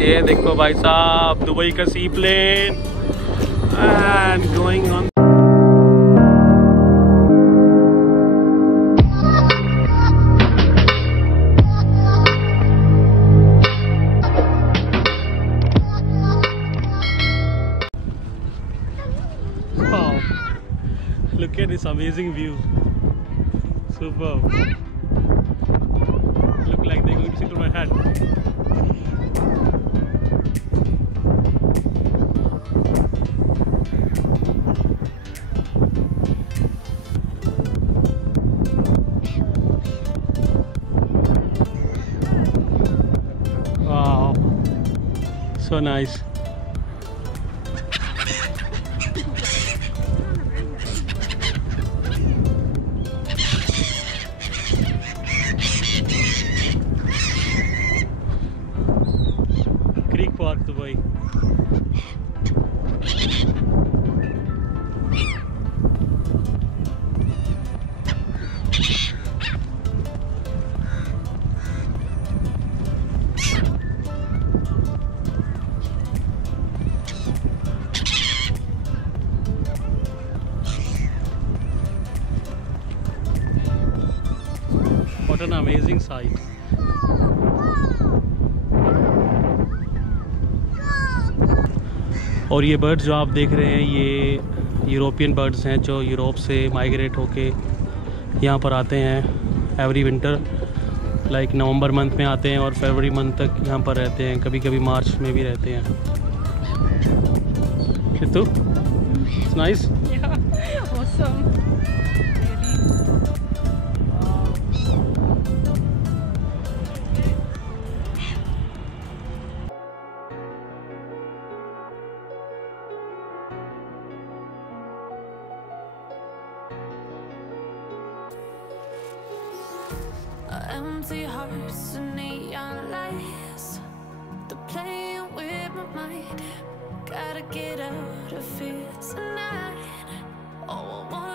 ये देखो भाई साहब, दुबई का seaplane and going on. Look at this amazing view. Superb. Look like they're going to sit on my head. Wow. So nice. Creek Park, Dubai. What an amazing sight. और ये बर्ड्स जो आप देख रहे हैं, ये European birds हैं जो यूरोप से माइग्रेट होके यहाँ पर आते हैं एवरी विंटर। लाइक नवंबर मंथ में आते हैं और फरवरी मंथ तक यहाँ पर रहते हैं, कभी कभी मार्च में भी रहते हैं। कितु it's nice. Empty hearts and neon lights, they're playing with my mind. Gotta get out of here tonight. Oh, I want